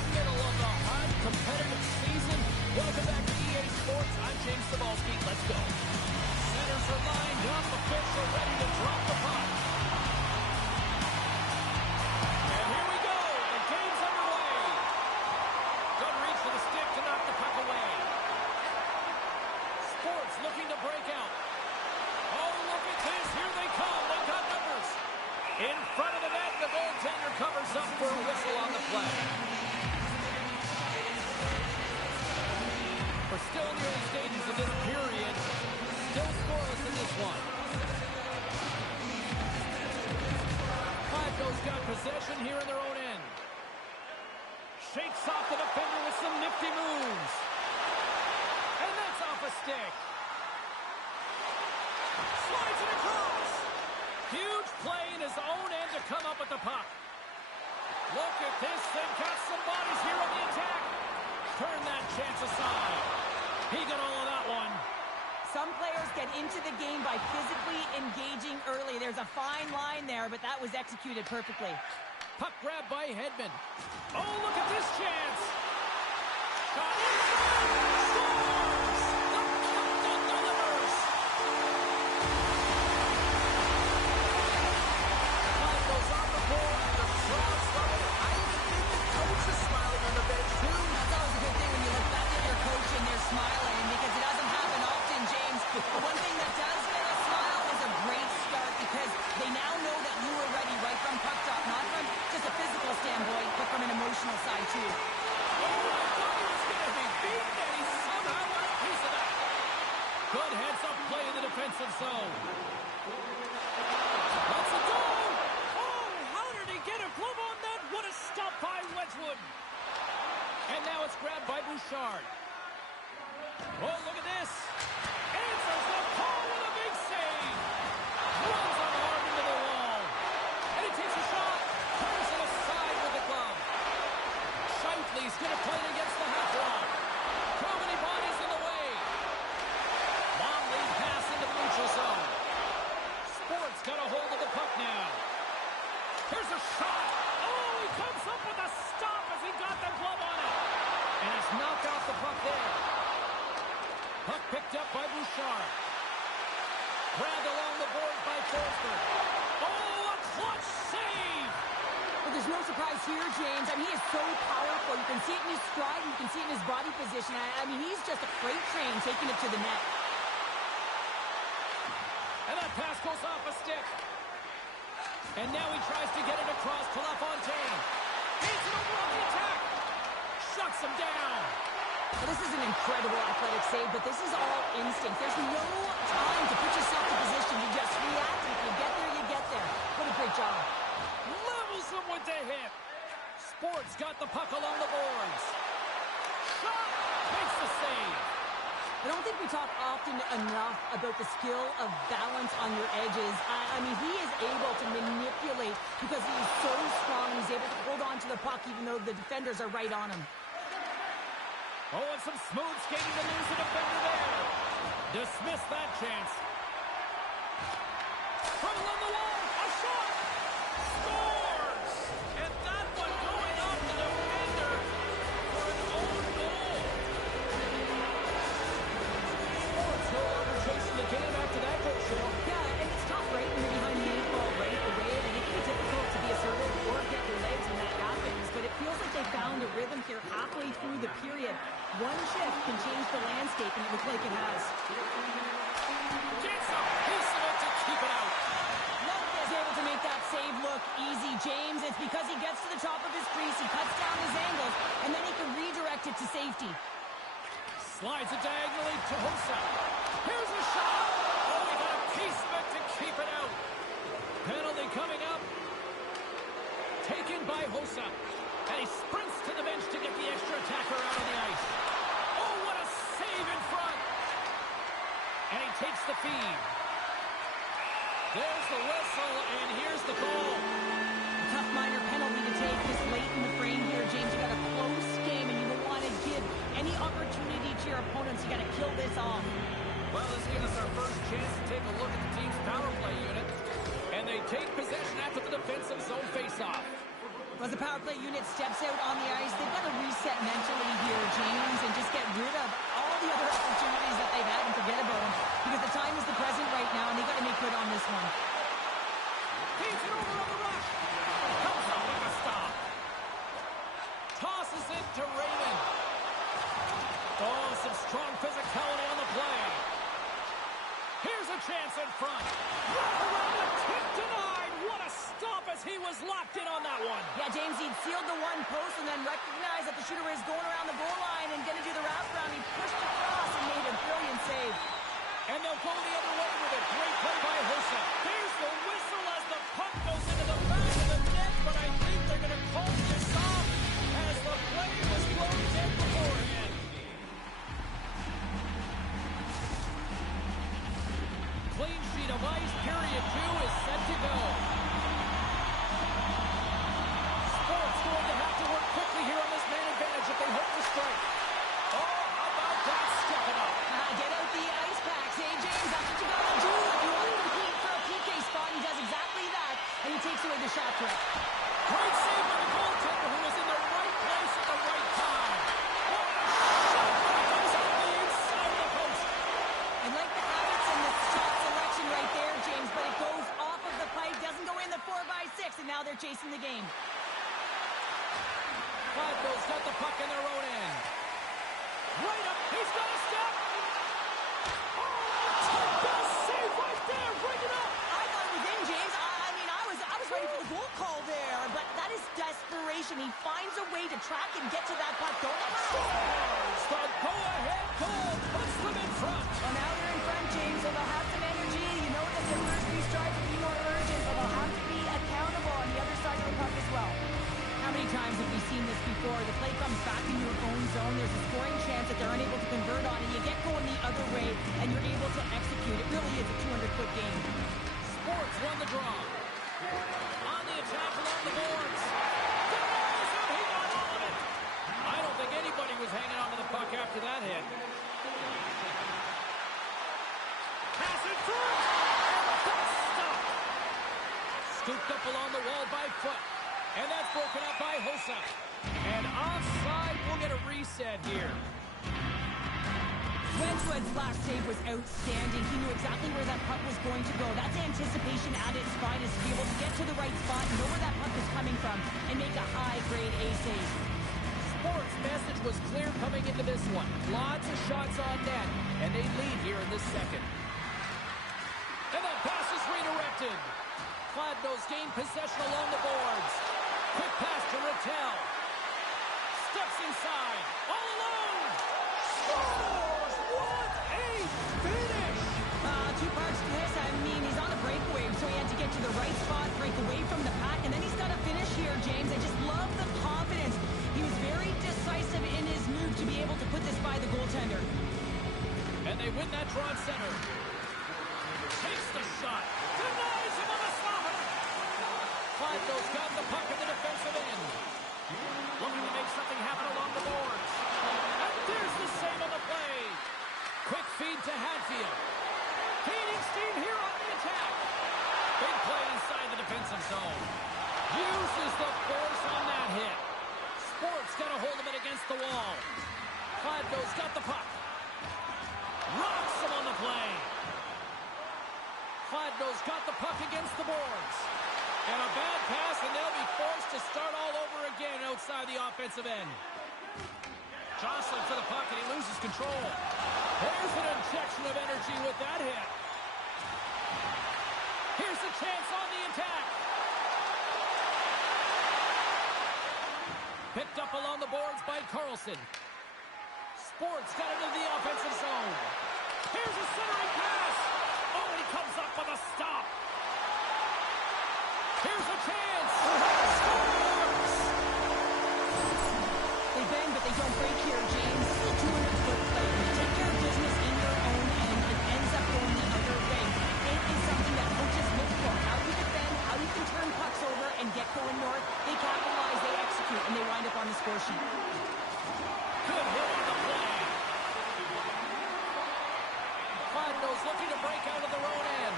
the middle of the hot, competitive season. Welcome back to EA Sports. I'm James Cebulski. Let's go. Centers are lined up. Official ready to drop the puck. And here we go. The game's underway. Good reach for the stick to knock the puck away. Sports looking to break out. Oh, look at this. Here they come. They got numbers. In front of the net, the goaltender covers up for a whistle on the play. We're still in the early stages of this period. Still scoreless in this one. Five's got possession here in their own end. Shakes off the defender with some nifty moves. And that's off a stick. Slides it across. Huge play in his own end to come up with the puck. Look at this. They've got some bodies here on the attack. Turn that chance aside. He got all of that one. Some players get into the game by physically engaging early. There's a fine line there, but that was executed perfectly. Puck grab by Hedman. Oh, look at this chance. Shot. Scores! The puck delivers. Puck goes off the board. The crowd's level. I even think the coach is smiling on the bench, too. That's always a good thing when you look back at your coach and they're smiling, because it doesn't happen often, James. But one thing that does get a smile is a great start, because they now know that you were ready right from puck drop, not from just a physical standpoint, but from an emotional side, too. Oh, I thought he was going to be beaten, and he somehow got a piece of that. Good heads-up play in the defensive zone. That's a goal! Oh, how did he get a glove on that? What a stop by Wedgwood. And now it's grabbed by Bouchard. Oh, look at this. Answers the call with a big save. Runs unarmed into the wall. And he takes a shot. Turns it aside with the glove. Shifley's going to play it against the half wall. Too many bodies in the way. Long lead pass into the neutral zone. Sports got a hold of the puck now. Here's a shot. Oh, he comes up with a stop as he got the glove on it. And he's knocked off the puck there. Puck picked up by Bouchard. Grabbed along the boards by Forsberg. Oh, a clutch save! But there's no surprise here, James. I mean, he is so powerful. You can see it in his stride. You can see it in his body position. I mean, he's just a freight train taking it to the net. And that pass goes off a stick. And now he tries to get it across to LaFontaine. He's in over on the attack. Shuts him down. Well, this is an incredible athletic save, but this is all instinct. There's no time to put yourself in position. You just react. If you get there, you get there. What a great job. Levels him with the hit. Sports got the puck along the boards. Shot. Makes the save. I don't think we talk often enough about the skill of balance on your edges. I mean, he is able to manipulate because he is so strong. He's able to hold on to the puck even though the defenders are right on him. Oh, and some smooth skating to lose the defender there. Dismiss that chance. From along the wall, a shot. Scores! And that one going off the defender for an own goal. Sports no longer chasing the game after that goal, show. Yeah, and it's tough, right? When you're behind the eight ball right away, and it can be difficult to be assertive or get your legs when that happens. But it feels like they found a rhythm here halfway through the period. One shift can change the landscape, and it looks like it has. Gets a piece of it to keep it out. Lopez is able to make that save look easy, James. It's because he gets to the top of his crease, he cuts down his angles, and then he can redirect it to safety. Slides it diagonally to Hossa. Here's a shot. Oh, he got a piece of it to keep it out. Penalty coming up. Taken by Hossa. And he sprints to the bench to get the extra attacker out on the ice. Oh, what a save in front. And he takes the feed. There's the whistle, and here's the goal. A tough minor penalty to take this late in the frame here, James. You got a close game, and you don't want to give any opportunity to your opponents. You got to kill this off. Well, this gives us our first chance to take a look at the team's power play unit. And they take possession after the defensive zone faceoff. As the power play unit steps out on the ice, they've got to reset mentally here, James, and just get rid of all the other opportunities that they've had and forget about them. Because the time is the present right now, and they've got to make good on this one. Feeds it over on the rush. Comes up with a stop. Tosses it to Raymond. Oh, some strong physicality on the play. Here's a chance in front. Wrap around the tip denied. What a stop as he was locked in on that one. Yeah, James, he'd sealed the one post and then recognized that the shooter was going around the goal line and going to do the wraparound. He pushed across and made a brilliant save. And they'll go the other way with it. Great play by Hossa. There's the whistle as the puck goes into the back of the net, but I think they're going to call this off as the play was blown dead beforehand. Clean sheet of ice, period 2 is set to go. Sports going to have to work quickly here on this man advantage if they hope to strike. Oh, how about that? Step it up. Get out the ice packs, hey, James. That's what you got to do if you want to compete for a PK spot. He does exactly that, and he takes away the shot threat. Great save by the goaltender who was in the right place at the right time. What a shot that comes out the inside of the post. I like the habits and the shot selection right there, James, but it goes off of the pipe, doesn't go in the 4x6, and now they're chasing the game. Gladville's got the puck in their own end. Right up, he's got a step. Oh, best save right there, bring it up. I thought it was in, James. I was ready for the goal call there, but that is desperation. He finds a way to track and get to that puck. Don't let him Scores! The go-ahead goal puts them in front. Well, now they're in front, James, so they'll have some energy. You know that their first three strides will be more urgent, but they'll have to be accountable on the other side of the puck as well. How many times have we seen this before? The play comes back in your own zone. There's a scoring chance that they're unable to convert on, and you get going the other way, and you're able to execute. It really is a 200-foot game. Sports won the draw. On the attack along the boards. Denies him, he got all of it. I don't think anybody was hanging on to the puck after that hit. Pass in front. That's stopped. Scooped up along the wall by Foot. And that's broken up by Hossa. And offside, we'll get a reset here. Wedgwood's last save was outstanding. He knew exactly where that puck was going to go. That's anticipation at its finest, to be able to get to the right spot, know where that puck was coming from, and make a high-grade A save. Sports' message was clear coming into this one. Lots of shots on net, and they lead here in this second. And that pass is redirected. Gladville's gained possession along the boards. Quick pass to Rattel. Steps inside. All alone. Scores! What a finish! Two parts to this. He's on a breakaway, so he had to get to the right spot, break away from the pack, and then he's got to finish here, James. I just love the confidence. He was very decisive in his move to be able to put this by the goaltender. And they win that draw at center. Takes the shot. Denies him on the stopper. Gladville's got the puck at the defensive end. Looking to make something happen along the boards. And there's the save on the play. Quick feed to Hadfield. Gaining steam here on the attack. Big play inside the defensive zone. Uses the force on that hit. Sports got a hold of it against the wall. Gladville's got the puck. Rocks him on the play. Gladville's got the puck against the boards. And a bad pass, and they'll be forced to start all over again outside the offensive end. Jostling for the puck, and he loses control. There's an injection of energy with that hit. Here's a chance on the attack. Picked up along the boards by Carlson. Sports got into the offensive zone. Here's a centering pass. Oh, and he comes up with a stop. Here's a chance. Scores! They bend, but they don't break here, James. This is a 200-foot play. When you take care of business in your own end, it ends up going the other way. It is something that coaches look for. How you defend, how you can turn pucks over and get going north. They capitalize, they execute, and they wind up on the score sheet. Good hit on the play. Gladville's looking to break out of their own end.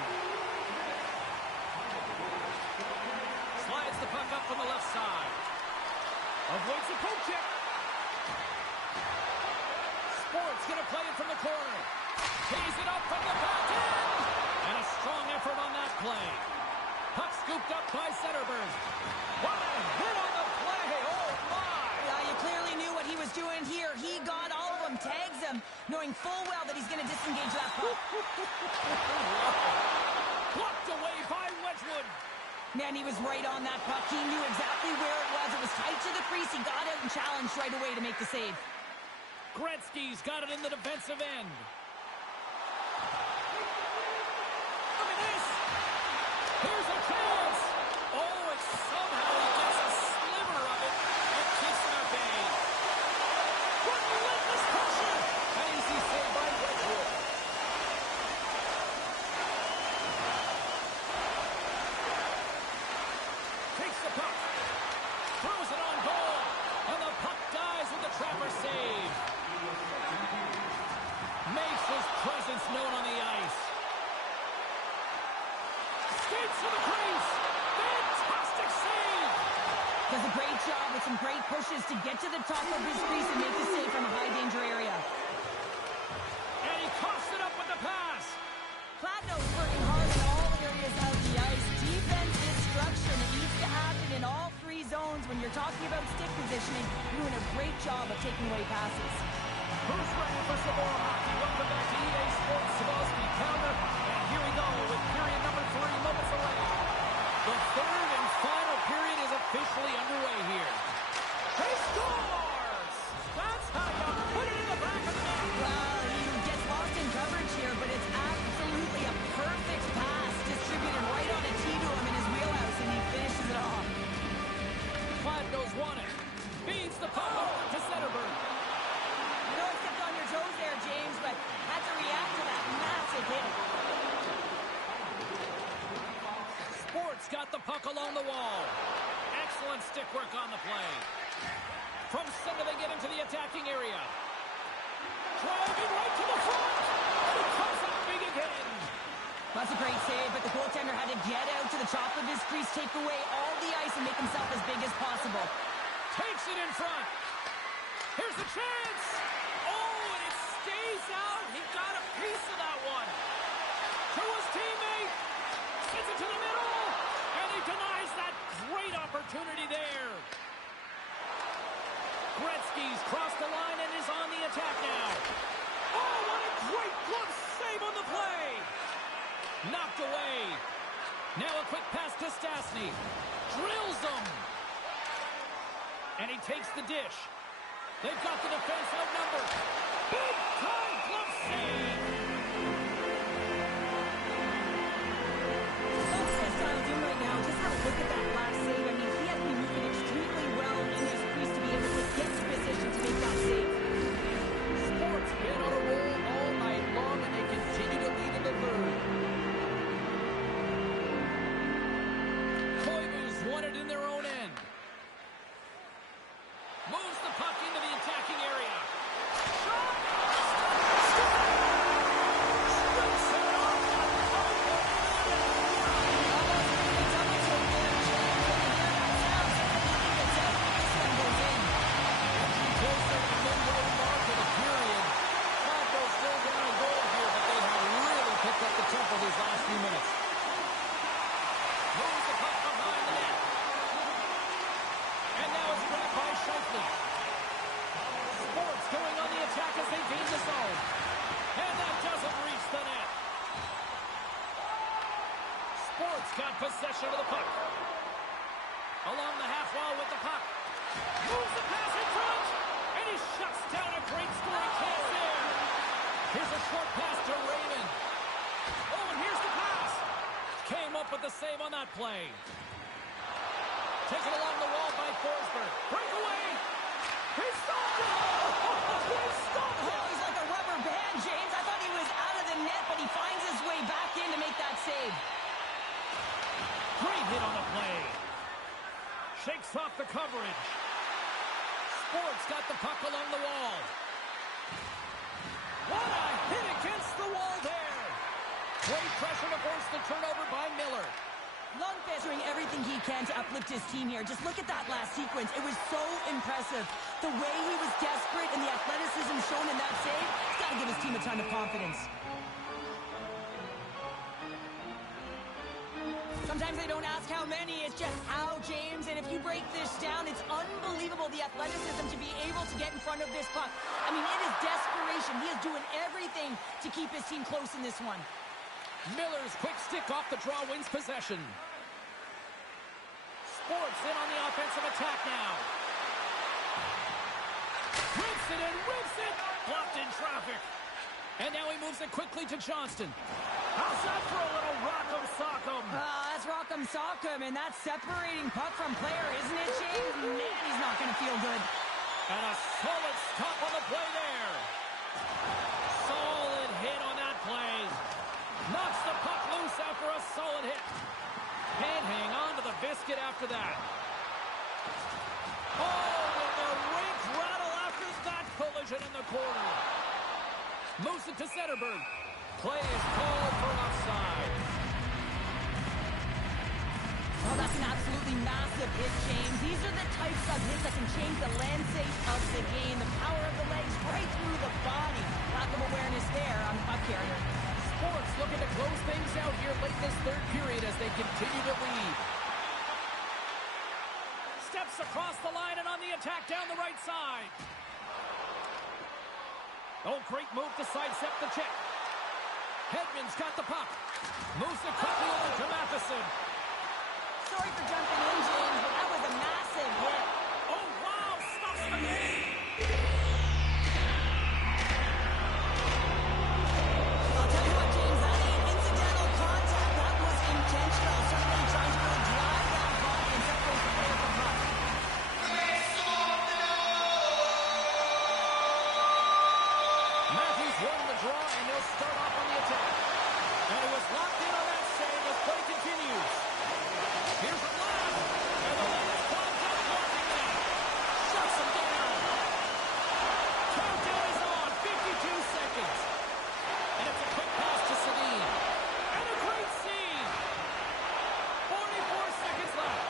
Slides the puck up from the left side. Avoids the poke check. Sports going to play it from the corner. Tees it up from the back end. And a strong effort on that play. Puck scooped up by Zetterberg. What a hit on the play. Oh, my. Yeah, you clearly knew what he was doing here. He got all of them, tags them, knowing full well that he's going to disengage that puck. Blocked away by Wedgwood. Man, he was right on that puck. He knew exactly where it was. It was tight to the crease. He got out and challenged right away to make the save. Gretzky's got it in the defensive end. Look at this. Here's a chance. Oh, it's somehow he gets a sliver of it and keeps it at bay. Relentless pressure. An easy save by Wedgwood. Takes the puck. Throws it on goal. And the puck dies with the trapper save. Makes his presence known on the ice. Skates to the crease. Fantastic save. Does a great job with some great pushes to get to the top of his crease and make the save from a high danger area. And he coughs it up with the pass. Platinum's working hard in all areas of the ice. Defense destruction. It needs to happen in all three zones when you're talking about stick positioning. Doing a great job of taking away passes. Who's ready for some more hockey? Welcome back to EA Sports Savalsky Counter. And here we go with period number 3 moments away. The third and final period is officially underway here. He scores! That's how you put it in the back of the net. Well, he gets lost in coverage here, but it's absolutely a perfect pass distributed right on a tee to him in his wheelhouse, and he finishes it off. Platinum's won it. Feeds the puck over to Zetterberg. You know, I stepped on your toes there, James, but had to react to that massive hit. Sports got the puck along the wall. Excellent stick work on the play. From center, they get into the attacking area. Driving right to the front. And he comes up big again. That's a great save, but the goaltender had to get out to the top of his crease, take away all the ice, and make himself as big as possible. Takes it in front. Here's the chance. Oh, and it stays out. He got a piece of that one. To his teammate. Sends it to the middle. And he denies that great opportunity there. Gretzky's crossed the line and is on the attack now. Oh, what a great glove save on the play. Knocked away. Now a quick pass to Stastny. Drills him. And he takes the dish. They've got the defense outnumbered. Big time glove save. That's the style of doing right now. Just have a look at that last save. I mean, he has been moving extremely well in his crease to be able to get to position to make that save. Sports been on a roll all night long, and they continue to lead in the third. Koivu's won it in their own end. Moves the puck into the attacking area. Shot! Tempo these last few minutes. Moves the puck behind the net. And now it's grabbed by Scheifele. Sports going on the attack as they gain the zone. And that doesn't reach the net. Sports got possession of the puck. Along the half wall with the puck. Moves the pass in front. And he shuts down a great scoring chance there. Here's a short pass to Raymond. Oh, and here's the pass. Came up with the save on that play. Taken along the wall by Forsberg. Breakaway. He stopped it. He stopped it. Oh, he's like a rubber band, James. I thought he was out of the net, but he finds his way back in to make that save. Great hit on the play. Shakes off the coverage. Sports got the puck along the wall. What a hit against the wall there. Great pressure to force the turnover by Miller. Lundqvist doing everything he can to uplift his team here. Just look at that last sequence. It was so impressive. The way he was desperate and the athleticism shown in that save, he's got to give his team a ton of confidence. Sometimes they don't ask how many, it's just how, James. And if you break this down, it's unbelievable the athleticism to be able to get in front of this puck. I mean, it is desperation. He is doing everything to keep his team close in this one. Miller's quick stick off the draw wins possession. Sports in on the offensive attack now. Rips it and rips it. Blocked in traffic. And now he moves it quickly to Johnston. How's that for a little rock'em sock'em? That's rock'em sock'em, and that's separating puck from player, isn't it, James? Man, he's not going to feel good. And a solid stop on the play there. Solid hit on that play. Knocks the puck loose after a solid hit. Can't hang on to the biscuit after that. Oh, with the rink rattle after that collision in the corner. Moves it to Zetterberg. Play is called for offside. Oh, that's an absolutely massive hit, James. These are the types of hits that can change the landscape of the game. The power of the legs right through the body. Lack of awareness there on the puck carrier. Sports looking to close things out here late this third period as they continue to lead. Steps across the line and on the attack down the right side. Oh, great move to sidestep the check. Hedman's got the puck. Moves it quickly over to Matheson. Sorry for jumping in, James, but that was a massive hit. Oh, wow! Stops the game! I'll tell you what, James, that ain't incidental contact. That was intentional. Certainly trying to really drive that body and separate the player from puck. Matthews won the draw, and they'll start off on the attack. And he was locked in on that save as play continues. Here's a blast, and the line is clogged up, blocking that. Shuts him down. Countdown is on, 52 seconds. And it's a quick pass to Sedin. And a great scene. 44 seconds left.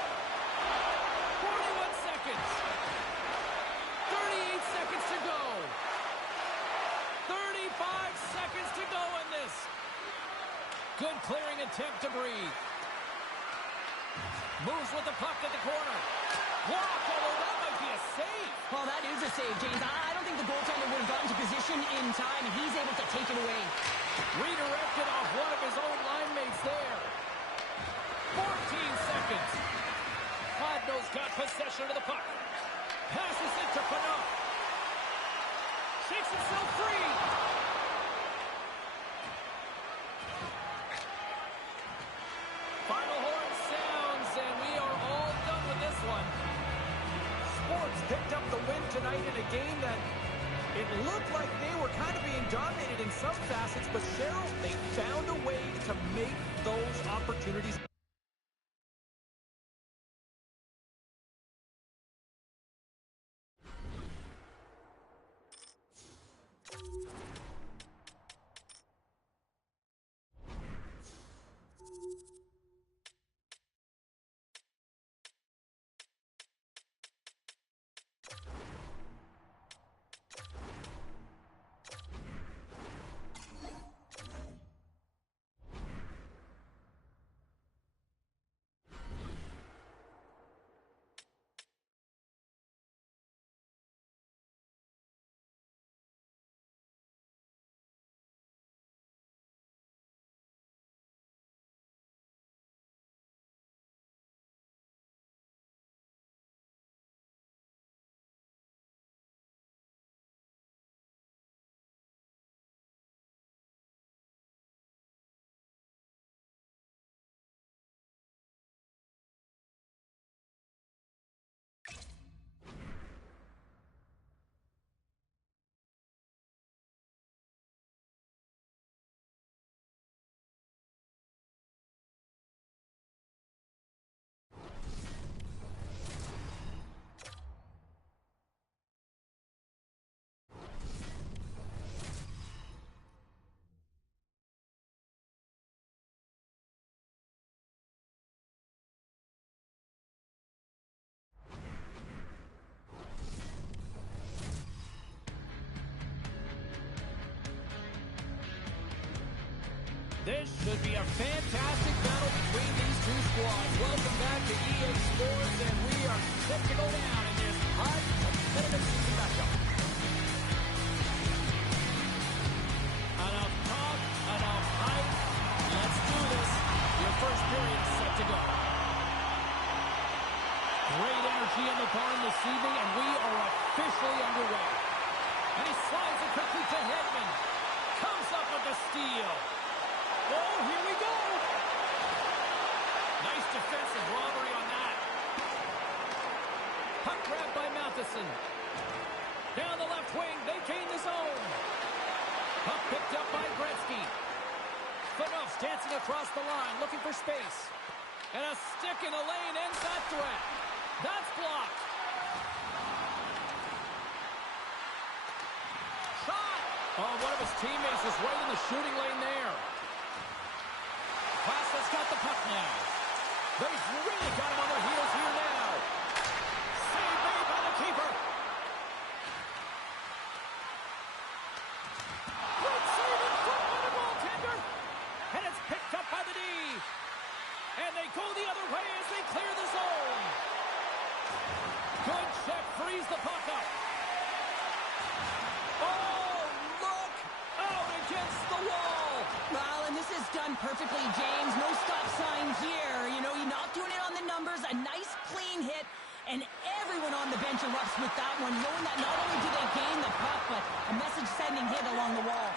41 seconds. 38 seconds to go. 35 seconds to go in this. Good clearing attempt to breathe. Moves with the puck at the corner. Block, although that might be a save. Well, that is a save, James. I don't think the goaltender would have gotten to position in time, and he's able to take it away. Redirected off one of his own line mates there. 14 seconds. Podno's got possession of the puck. Passes it to Pinot. Shakes himself free. Final horn sounds, and we are all done with this one. Sports picked up the win tonight in a game that it looked like they were kind of being dominated in some facets, but Cheryl, they found a way to make those opportunities. This should be a fantastic battle between these two squads. Welcome back to EA Sports, and we are set to go down in this hot, competitive season matchup. Enough talk, enough hype. Let's do this. Your first period is set to go. Great energy in the barn this evening, and we are officially underway. And he slides it quickly to Hedman. Comes up with the steal. Oh, here we go. Nice defensive robbery on that. Puck grabbed by Matheson. Down the left wing, they gain the zone. Puck picked up by Gretzky. Fanoff's dancing across the line, looking for space. And a stick in the lane ends that threat. That's blocked. Shot! Oh, one of his teammates is right in the shooting lane there. Vasa's got the puck now. They've really got him on their heels here now. Save made by the keeper. Great save in front by the goaltender. And it's picked up by the D. And they go the other way as they clear the zone. Good check, frees the puck up. Oh, look! Out against the wall. Well, and this is done perfectly, James. No stop sign here. You know, you're not doing it on the numbers. A nice, clean hit. And everyone on the bench erupts with that one, knowing that not only do they gain the puck, but a message-sending hit along the wall.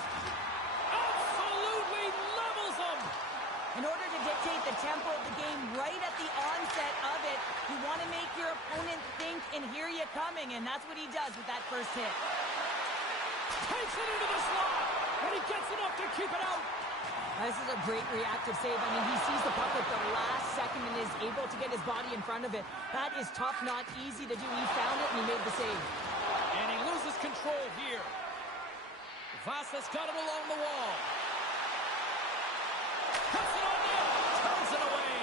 Absolutely levels them. In order to dictate the tempo of the game right at the onset of it, you want to make your opponent think and hear you coming, and that's what he does with that first hit. Takes it into the slot, and he gets enough to keep it out. This is a great reactive save. I mean, he sees the puck at the last second and is able to get his body in front of it. That is tough, not easy to do. He found it, and he made the save. And he loses control here. Vasa's got it along the wall. Puts it on net. Turns it away.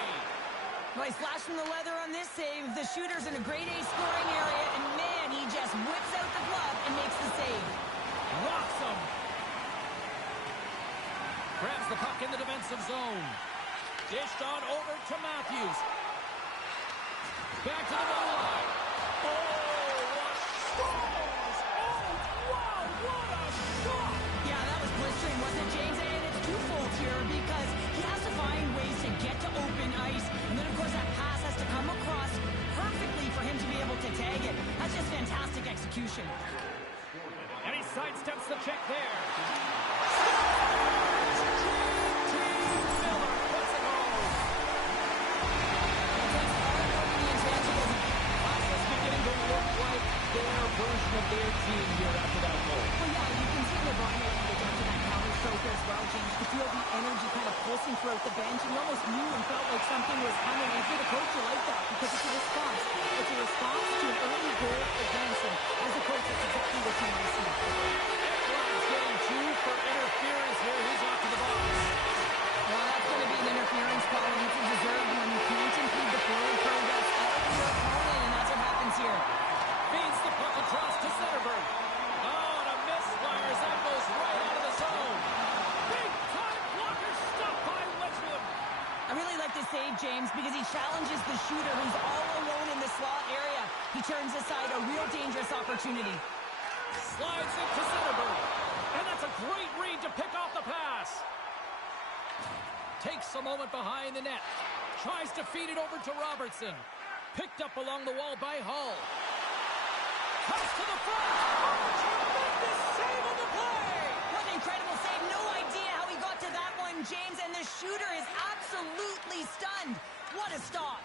Nice flash from the leather on this save. The shooter's in a grade A scoring area, and man, he just whips out the glove and makes the save. Rocks him. Grabs the puck in the defensive zone. Dished on over to Matthews. Back to the goal line. Oh, what scores! Oh, wow, what a shot! Yeah, that was blistering, wasn't it, James? And it's twofold here because he has to find ways to get to open ice. And then, of course, that pass has to come across perfectly for him to be able to tag it. That's just fantastic execution. And he sidesteps the check there. Their version of their team here after that goal. Well, yeah, you can see the body when they get to that counter stroke as well, James. You could feel the energy kind of pulsing throughout the bench, and you almost knew and felt like something was coming. And for the coach, you like that because it's a response. It's a response to an early goal against him. As a coach, that's exactly what you want to see. Ekland's getting two for interference here. He's off to the box. Well, that's going to be an interference call, and it's a deserved one. You can't impede the forward progress of your opponent, and that's what happens here. Feeds the puck across to Zetterberg. Oh, and a misfire as that goes right out of the zone. Big time blocker stopped by Wedgwood. I really like this save, James, because he challenges the shooter who's all alone in the slot area. He turns aside a real dangerous opportunity. Slides it to Zetterberg. And that's a great read to pick off the pass. Takes a moment behind the net. Tries to feed it over to Robertson. Picked up along the wall by Hull. Comes to the front. Oh, tremendous save on the play. What an incredible save. No idea how he got to that one, James. And the shooter is absolutely stunned. What a stop.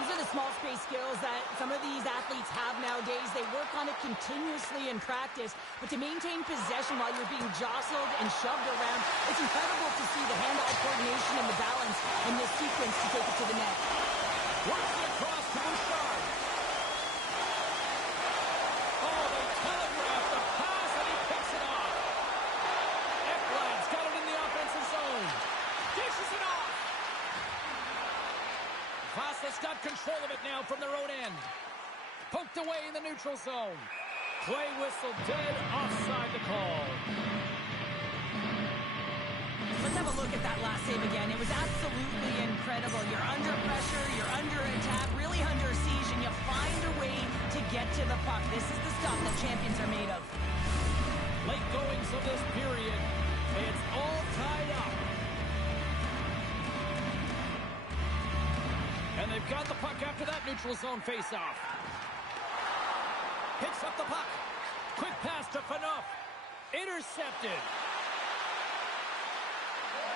These are the small space skills that some of these athletes have nowadays. They work on it continuously in practice. But to maintain possession while you're being jostled and shoved around, it's incredible to see the hand-eye coordination and the balance in this sequence to take it to the net. Works it across to Bouchard. Oh, they telegraph the pass, and he picks it off. Ekland's got it in the offensive zone. Dishes it off. Vasa's got control of it now from their own end. Poked away in the neutral zone. Play whistle dead, offside the call. The Let's have a look at that last save again. It was absolutely incredible. You're under pressure, you're under attack, really under siege, and you find a way to get to the puck. This is the stuff that champions are made of. Late goings of this period. It's all tied up. And they've got the puck after that neutral zone faceoff. Picks up the puck. Quick pass to Phaneuf. Intercepted.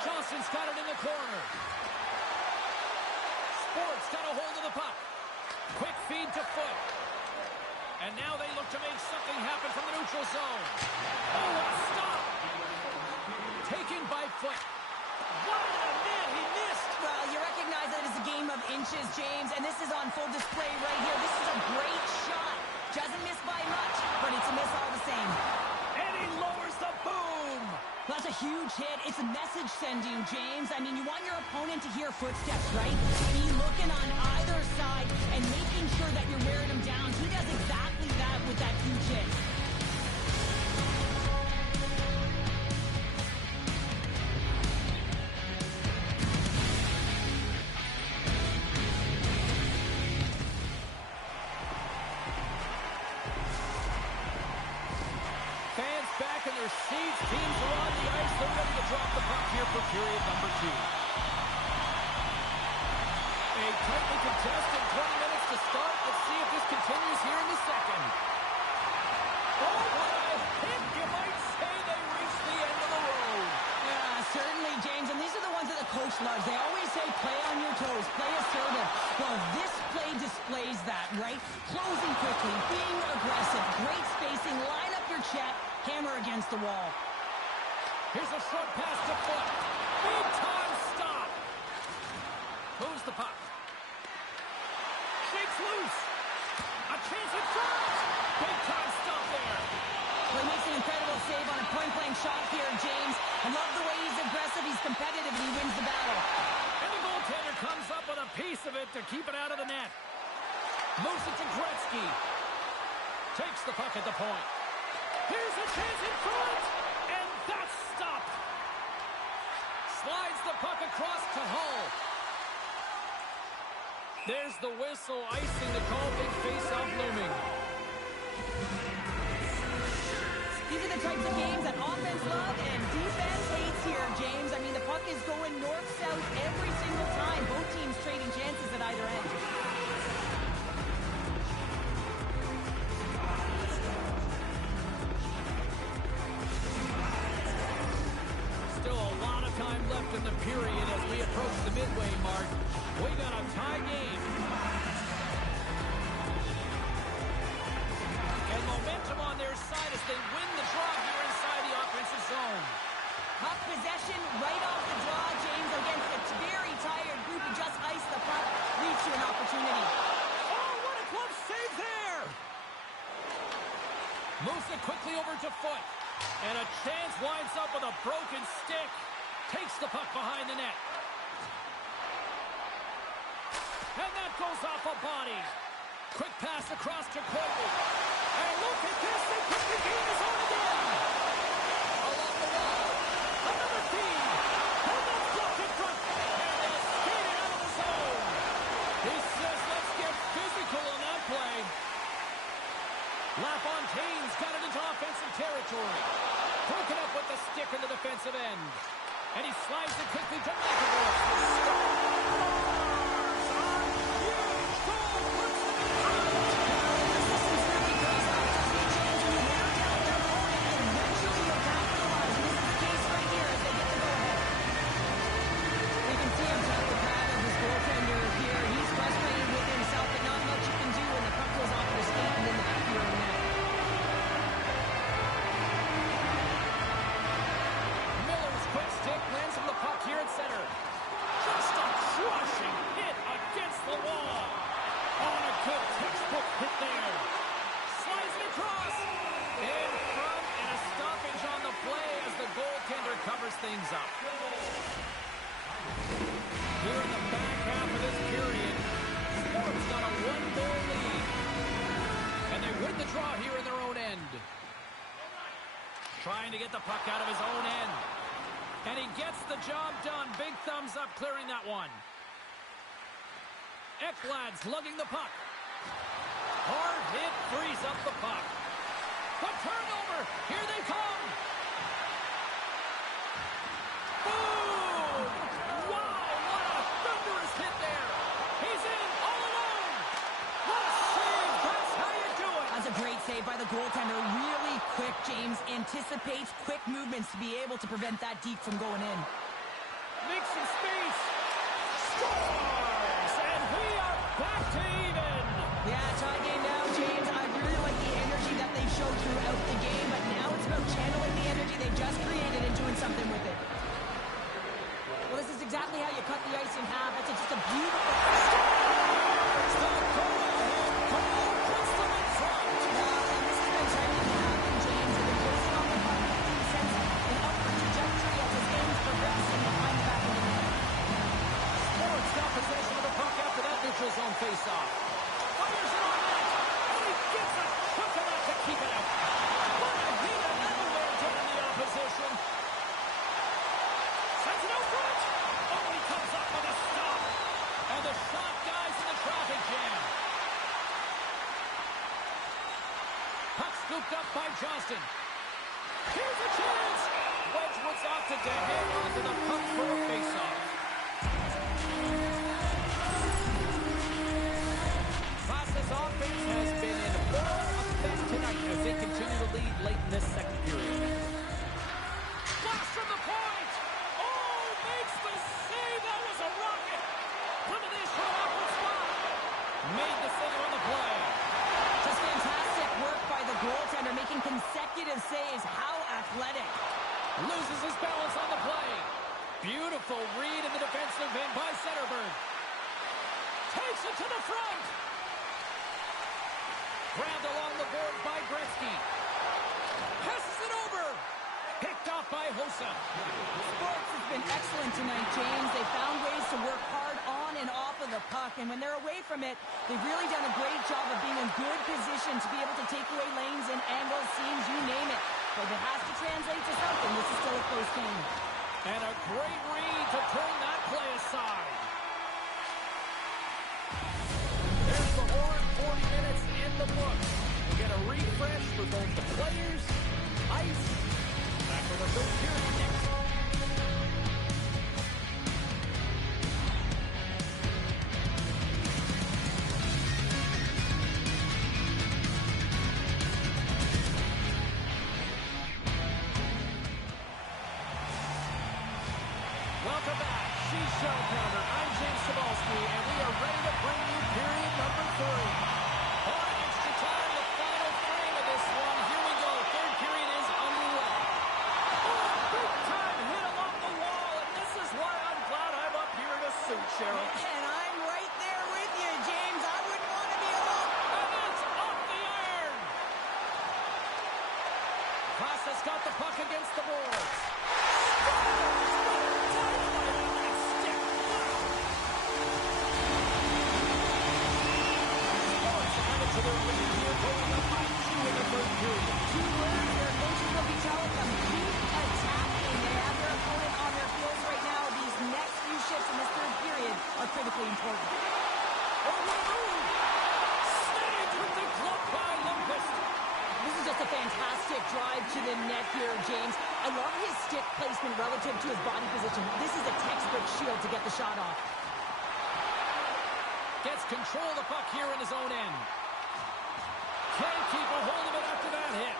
Johnson's got it in the corner. Sport's got a hold of the puck. Quick feed to Foot. And now they look to make something happen from the neutral zone. Oh, what a stop! Taken by Foot. Wide of the net, he missed. Well, you recognize that it's a game of inches, James, and this is on full display right here. This is a great shot. Doesn't miss by much, but it's a miss all the same. And he lowers the boom. That's a huge hit. It's a message sending, James. I mean, you want your opponent to hear footsteps, right? Be looking on either side and making sure that you're wearing him down. He does exactly that with that huge hit. Fans back in their seats. Teams are on the ice. They're ready to drop the puck here for period number 2. A tightly contested 20 minutes to start. Let's see if this continues here in the second. Oh, what a hit! You might say they reached the end of the road. Yeah, certainly, James. And these are the ones that the coach loves. They always say, play on your toes, play assertive. Well, this play displays that, right? Closing quickly, being aggressive, great spacing, line up your check, hammer against the wall. Here's a short pass to Foot. Big time stop. Moves the puck. Shakes loose. A chance at front. Big time stop there. Well, he makes an incredible save on a point-blank shot here, James. I love the way he's aggressive, he's competitive, and he wins the battle. And the goaltender comes up with a piece of it to keep it out of the net. Moves it to Gretzky. Takes the puck at the point. Here's a chance in front. And that's stopped. Slides the puck across to Hull. There's the whistle, icing the call, big face-off looming. These are the types of games that offense love and defense hates here, James. I mean, the puck is going north-south every single time. Both teams trading chances at either end. Still a lot of time left in the period as we approach the midway mark. We got a tie game. And momentum on their side as they win the draw here inside the offensive zone. Puck possession right off the draw, James, against a very tired group who just iced the puck, leads to an opportunity. Oh, what a close save there! Moves it quickly over to Foot. And a chance winds up with a broken stick. Takes the puck behind the net. And that goes off a body. Quick pass across to Koivu. And look at this, they put the game is on again. Along the wall. Another feed. And that's blocked in front. And they skate it out of the zone. He says, let's get physical on that play. LaFontaine's got it into offensive territory. Broken up with the stick in the defensive end. And he slides it quickly to McAvoy. Covers things up. Here in the back half of this period, Sport's got a one-goal lead. And they win the draw here in their own end. Trying to get the puck out of his own end. And he gets the job done. Big thumbs up clearing that one. Ekblad's lugging the puck. Hard hit frees up the puck. The turnover. Here they come. Boom! Wow, what a thunderous hit there. He's in all alone. What a save. That's how you do it. That's a great save by the goaltender. Really quick, James. Anticipates quick movements to be able to prevent that deep from going in. Makes some space. Scores! And we are back to even. Yeah, tie game now, James. I really like the energy that they showed throughout the game, but now it's about channeling the energy they just created and doing something with it. Well, this is exactly how you cut the ice in half. It's just a beautiful... The go-ahead goal puts them in front. And this has been trending to happen, James. They've been closing on the puck and sense an upward trajectory as this game's progressing behind the back of the net. Sports got possession of the puck after that neutral zone face-off. Fires it on net. And he gets a chunk of that to keep it out. What a hit everywhere down the opposition. Sends it out front. Oh, he comes up with a stop. And the shot guys in the traffic jam. Puck scooped up by Johnston. Here's a chance. Wedgwood's opted to hang on to the puck for a face-off. Vasa's offense has been in full effect tonight as they continue to lead late in this second period. Blast from the point! Oh, makes the save! That was a rocket! Look at this shot awkward spot! Made the save on the play. Just fantastic work by the goaltender, making consecutive saves. How athletic. Loses his balance on the play. Beautiful read in the defensive end by Zetterberg. Takes it to the front. Grabbed along the boards by Gretzky. Passes it over. Picked off by Hossa. Sports has been excellent tonight, James. They found ways to work hard on and off of the puck, and when they're away from it, they've really done a great job of being in good position to be able to take away lanes and angles, seams, you name it. But it has to translate to something. This is still a close game. And a great read to turn that play aside. There's the horn, 40 minutes in the books. We'll get a refresh for both the players, ice, back for the third period next. Welcome back. She's Shell Pounder. I'm James Cebulski, and we are ready to bring you period number 3. On extra time, the final frame of this one. Here we go. Third period is underway. Oh, big time hit along the wall, and this is why I'm glad I'm up here in a suit, Cheryl. And I'm right there with you, James. I wouldn't want to be alone. And it's off the iron. Vasa's got the puck against the boards. Two words their coaches will be telling them: keep attacking. They have their opponent on their heels right now. These next few shifts in this third period are critically important. Saved with the glove by Lundqvist. This is just a fantastic drive to the net here, James. I love his stick placement relative to his body position. This is a textbook shield to get the shot off. Gets control of the puck here in his own end. Can't keep a hold of it after that hit.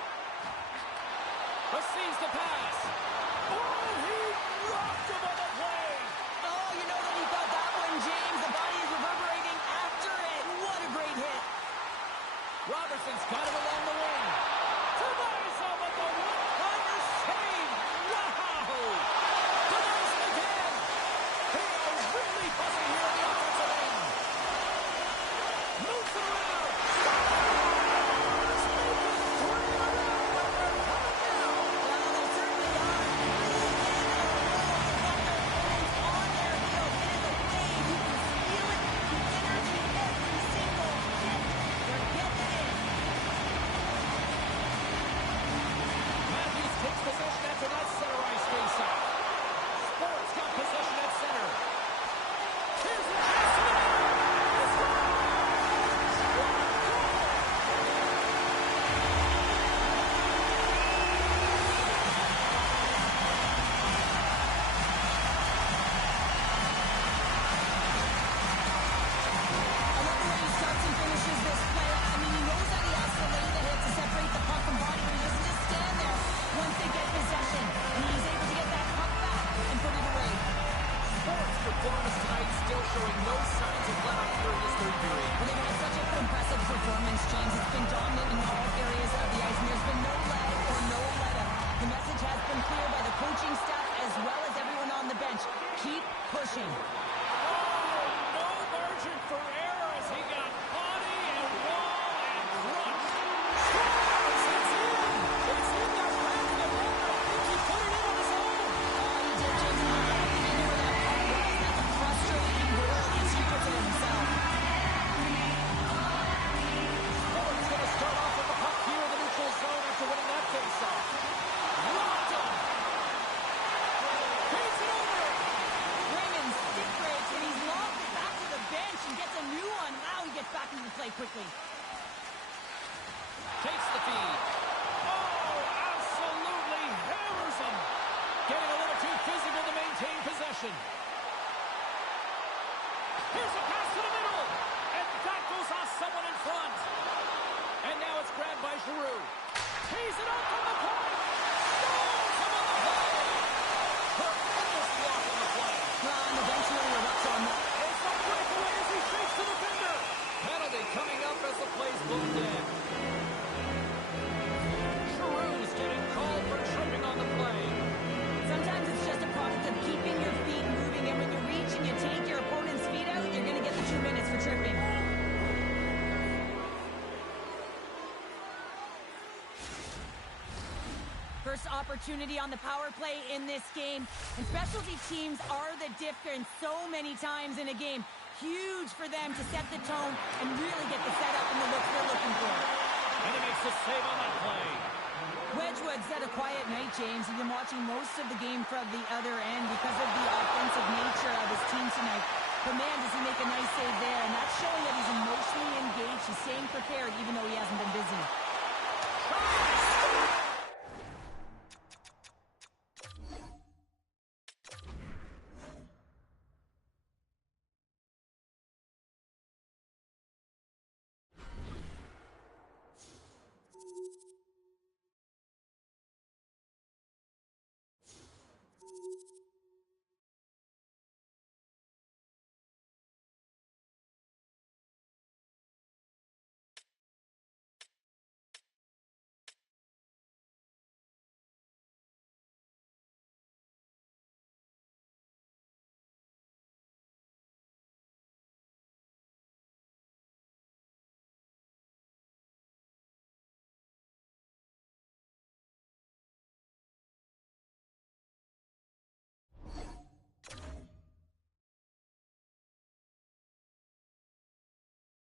Receives the pass. Oh, he rocked him on the play. Oh, you know that he got that one, James. The body is reverberating after it. What a great hit. Robertson's got it along the wing. Denies him with the one-timer save. Wow! Denies him again. He is really fussy here in the offensive end. Moves it around. through. Tees it up from the point. Stones him on the play. Tremendous block on the play. And eventually erupts on that. It's a breakaway as he shakes the defender. Penalty coming up as the play's blown dead. Giroux's getting called for tripping on the play. Sometimes it's just a product of keeping your feet moving, and when you reach and you take your opponent's feet out, you're going to get the 2 minutes for tripping. First opportunity on the power play in this game, and specialty teams are the difference so many times in a game. Huge for them to set the tone and really get the setup and the looks they're looking for. And he makes the save on that play. Wedgwood's had a quiet night, James. He's been watching most of the game from the other end because of the offensive nature of his team tonight. But man, does he make a nice save there, and that's showing that he's emotionally engaged. He's staying prepared even though he hasn't been busy.